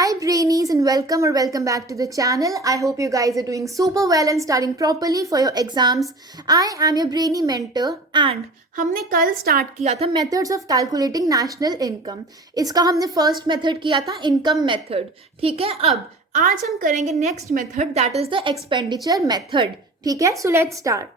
Hi Brainies and welcome back to the channel. I hope you guys are doing super well and studying properly for your exams. I am your Brainy mentor and हमने कल start किया था methods of calculating national income. इसका हमने first method किया था income method. ठीक है, अब आज हम करेंगे next method that is the expenditure method. ठीक है, सो लेट्स स्टार्ट.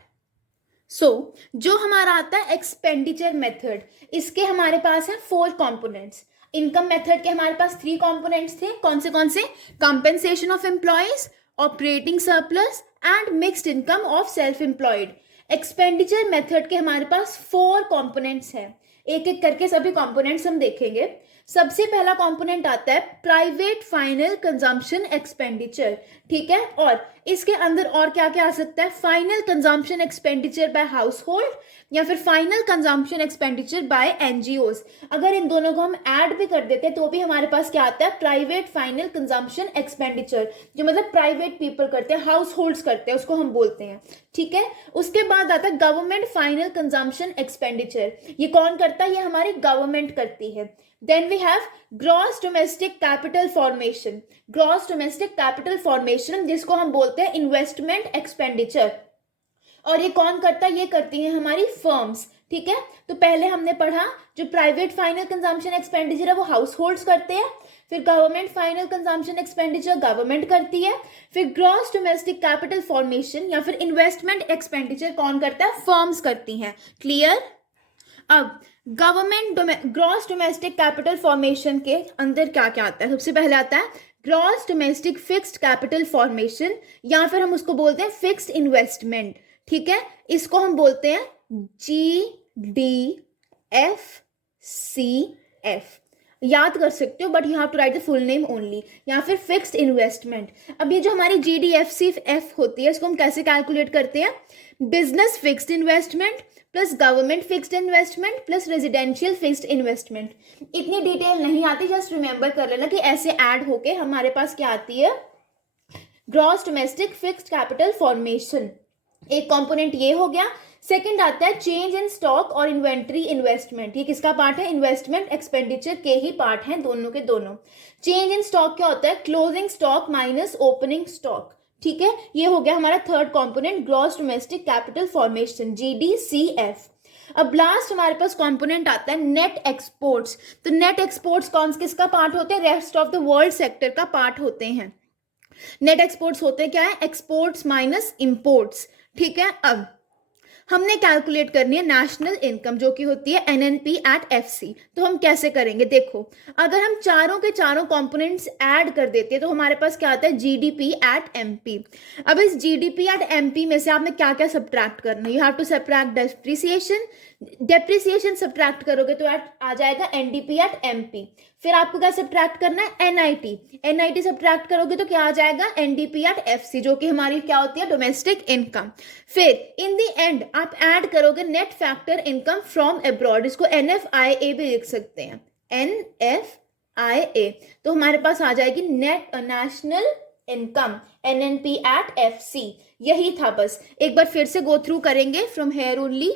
जो हमारा आता है एक्सपेंडिचर मेथड, इसके हमारे पास है 4 कॉम्पोनेंट्स. इनकम मेथड के हमारे पास 3 कॉम्पोनेंट्स थे. कौन से? Compensation of employees, operating surplus and mixed income of self employed. Expenditure method के हमारे पास 4 कॉम्पोनेंट्स हैं. एक एक करके सभी कॉम्पोनेंट्स हम देखेंगे. सबसे पहला कॉम्पोनेंट आता है प्राइवेट फाइनल कंजम्पशन एक्सपेंडिचर. ठीक है, और इसके अंदर और क्या क्या आ सकता है? Final consumption expenditure by house hold या फिर final consumption expenditure bye NGOs. अगर इन दोनों को हम ऐड भी कर देते हैं तो भी हमारे पास क्या आता है? प्राइवेट फाइनल कंजम्पशन एक्सपेंडिचर, जो मतलब प्राइवेट पीपल करते हैं, हाउस होल्ड्स करते हैं, उसको हम बोलते हैं. ठीक है, उसके बाद आता है गवर्नमेंट फाइनल कंजम्पशन एक्सपेंडिचर. ये कौन करता है? ये हमारी गवर्नमेंट करती है. Then we have gross domestic capital formation. Gross domestic capital formation जिसको हम बोलते हैं इन्वेस्टमेंट एक्सपेंडिचर. और ये कौन करता है? ये करती हैं हमारी फर्म्स. ठीक है, तो पहले हमने पढ़ा जो प्राइवेट फाइनल कंजम्पशन एक्सपेंडिचर है वो हाउस होल्ड्स करते हैं. फिर government final consumption expenditure government करती है. फिर ग्रॉस डोमेस्टिक कैपिटल फॉर्मेशन या फिर इन्वेस्टमेंट एक्सपेंडिचर कौन करता है? फर्म्स करती हैं. क्लियर? अब government gross domestic capital formation के अंदर क्या क्या आता है? सबसे पहले आता है gross domestic fixed capital formation या फिर हम उसको बोलते हैं फिक्स्ड इन्वेस्टमेंट. ठीक है, इसको हम बोलते हैं GDFCF. याद कर सकते हो but you have to write the full name only. या फिर फिक्स्ड इन्वेस्टमेंट. अब ये जो हमारी GDFCF होती है इसको हम कैसे कैलकुलेट करते हैं? Business fixed investment plus government fixed investment plus residential fixed investment. इतनी डिटेल नहीं आती, जस्ट रिमेंबर कर लेना कि ऐसे ऐड होके हमारे पास क्या आती है? Gross domestic fixed capital formation. एक कंपोनेंट ये हो गया. सेकंड आता है चेंज इन स्टॉक और इन्वेंट्री इन्वेस्टमेंट. ये किसका पार्ट है? इन्वेस्टमेंट एक्सपेंडिचर के ही पार्ट हैं दोनों के दोनों. चेंज इन स्टॉक क्या होता है? Closing stock minus opening stock. ठीक है, ये हो गया हमारा third component gross domestic capital formation GDCF. अब लास्ट हमारे पास कंपोनेंट आता है नेट एक्सपोर्ट्स. तो नेट एक्सपोर्ट्स कौन किसका पार्ट होते हैं? Rest of the world sector का पार्ट होते हैं. नेट एक्सपोर्ट्स होते क्या है? Exports minus imports. ठीक है, अब हमने कैलकुलेट करनी है नेशनल इनकम जो कि होती है NNP एट FC. तो हम कैसे करेंगे? देखो, अगर हम चारों के चारों कंपोनेंट्स ऐड कर देते हैं तो हमारे पास क्या आता है? GDP at MP. अब इस GDP एट MP में से आपने क्या क्या सब्ट्रैक्ट करना है? You have to subtract depreciation subtract करोगे तो आ जाएगा NDP एट MP. फिर आपको क्या सब्ट्रैक्ट करना है? NIT सब्ट्रैक्ट करोगे तो क्या आ जाएगा? NDP एट FC, जो कि हमारी क्या होती है? Domestic income. फिर इन द एंड आप ऐड करोगे net factor income from abroad. इसको NFIA भी लिख सकते हैं, NFIA. तो हमारे पास आ जाएगी net national income NNP at FC. यही था, बस एक बार फिर से गो थ्रू करेंगे फ्रॉम हेयर ओनली.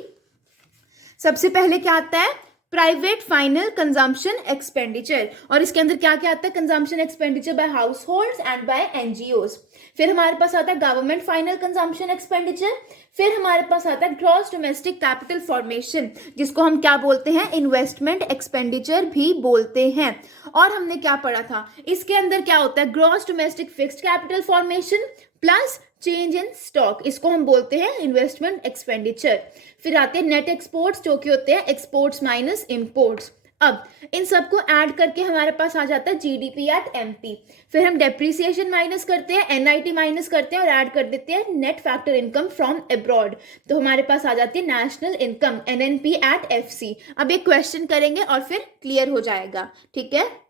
सबसे पहले क्या आता है? Private final consumption expenditure. और इसके अंदर क्या क्या आता है? Consumption expenditure by households and by NGOs. फिर हमारे पास आता है गवर्नमेंट फाइनल कंजम्पशन एक्सपेंडिचर. फिर हमारे पास आता है ग्रॉस डोमेस्टिक कैपिटल फॉर्मेशन, जिसको हम क्या बोलते हैं? इन्वेस्टमेंट एक्सपेंडिचर भी बोलते हैं. और हमने क्या पढ़ा था? इसके अंदर क्या होता है? Gross domestic fixed capital formation plus change in stock, इसको हम बोलते हैं इन्वेस्टमेंट एक्सपेंडिचर. फिर आते हैं नेट एक्सपोर्ट्स जो कि होते हैं एक्सपोर्ट्स माइनस इंपोर्ट्स. अब इन सबको ऐड करके हमारे पास आ जाता है GDP एट MP. फिर हम डेप्रिसिएशन माइनस करते हैं, NIT माइनस करते हैं और ऐड कर देते हैं net factor income from abroad. तो हमारे पास आ जाती है national income NNP at FC. अब एक क्वेश्चन करेंगे और फिर क्लियर हो जाएगा. ठीक है,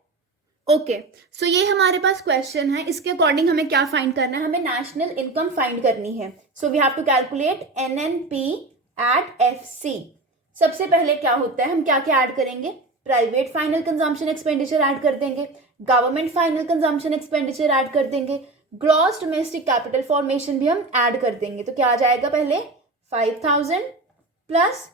ओके. सो ये हमारे पास क्वेश्चन है. इसके अकॉर्डिंग हमें क्या फाइंड करना है? हमें नेशनल इनकम फाइंड करनी है. So we have to calculate NNP at FC. सबसे पहले क्या होता है? हम क्या क्या ऐड करेंगे? Private final consumption expenditure add कर देंगे, government final consumption expenditure add कर देंगे, ग्रॉस डोमेस्टिक कैपिटल फॉर्मेशन भी हम ऐड कर देंगे. तो क्या आ जाएगा? पहले 5000 प्लस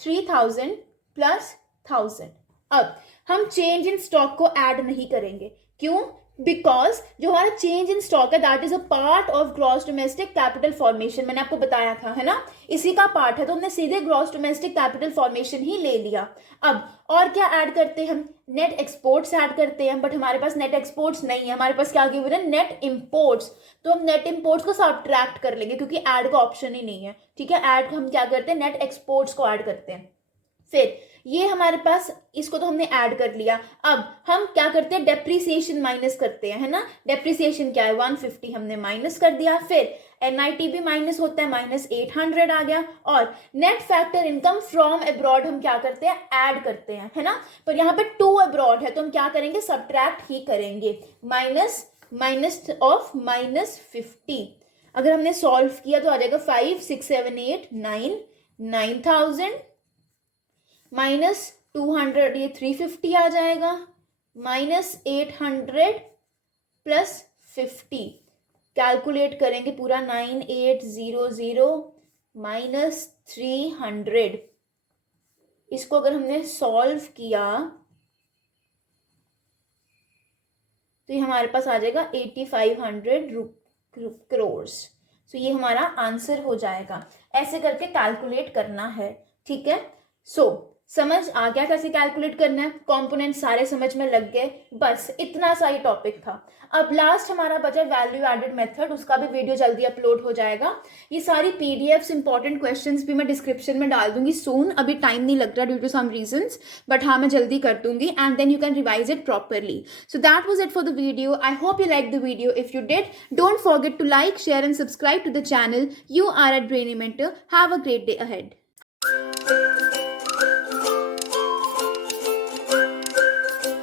3000 प्लस 1000. अब हम चेंज इन स्टॉक को ऐड नहीं करेंगे. क्यों? बिकॉज जो हमारा चेंज इन स्टॉक है that is a part of gross domestic capital formation, मैंने आपको बताया था, है ना, इसी का पार्ट है, तो हमने सीधे ग्रॉस डोमेस्टिक कैपिटल फॉर्मेशन ही ले लिया। अब और क्या ऐड करते हैं हम, नेट एक्सपोर्ट्स ऐड करते हैं, बट हमारे पास नेट एक्सपोर्ट्स नहीं है, हमारे पास क्या गिवन है, नेट इंपोर्ट्स। तो हम नेट इंपोर्ट्स को सब्ट्रैक्ट कर लेंगे क्योंकि ऐड का ऑप्शन ही नहीं है, ठीक है। ऐड को हम क्या करते हैं, नेट एक्सपोर्ट्स को ऐड करते हैं। फिर ये हमारे पास, इसको तो हमने ऐड कर लिया। अब हम क्या करते हैं, डेप्रिसिएशन माइनस करते हैं, है ना। डेप्रिसिएशन क्या है, 150 हमने माइनस कर दिया। फिर एनआईटी भी माइनस होता है, -800 आ गया। और net factor income from abroad हम क्या करते हैं, ऐड करते हैं, है ना। पर यहाँ पे 2 अब्रॉड है तो हम क्या करेंगे, सब्ट्रैक्ट ही करेंगे, माइनस ऑफ -50। अगर हमने सॉल्व किया तो आ जाएगा 5 6 7 8 9 9000 -200, ये 350 आ जाएगा, -800 प्लस 50, कैलकुलेट करेंगे पूरा, 9800 -300। इसको अगर हमने सॉल्व किया तो ये हमारे पास आ जाएगा 8500 करोर्स। तो ये हमारा आंसर हो जाएगा। ऐसे करके कैलकुलेट करना है, ठीक है। समझ आ गया कैसे कैलकुलेट करना है, कंपोनेंट सारे समझ में लग गए, बस इतना सा ही टॉपिक था। अब लास्ट हमारा बचा वैल्यू एडेड मेथड, उसका भी वीडियो जल्दी अपलोड हो जाएगा। ये सारी पीडीएफ्स, इंपॉर्टेंट क्वेश्चंस भी मैं डिस्क्रिप्शन में डाल दूंगी सून, अभी टाइम नहीं लग रहा due to some reasons, but हाँ मैं जल्दी कर दूंगी and then you can revise it properly. So that was it for the video. I hope you like the video. If you did, don't forget to like, share and subscribe to the channel. You are at Brainy Mentor. Have a great day ahead.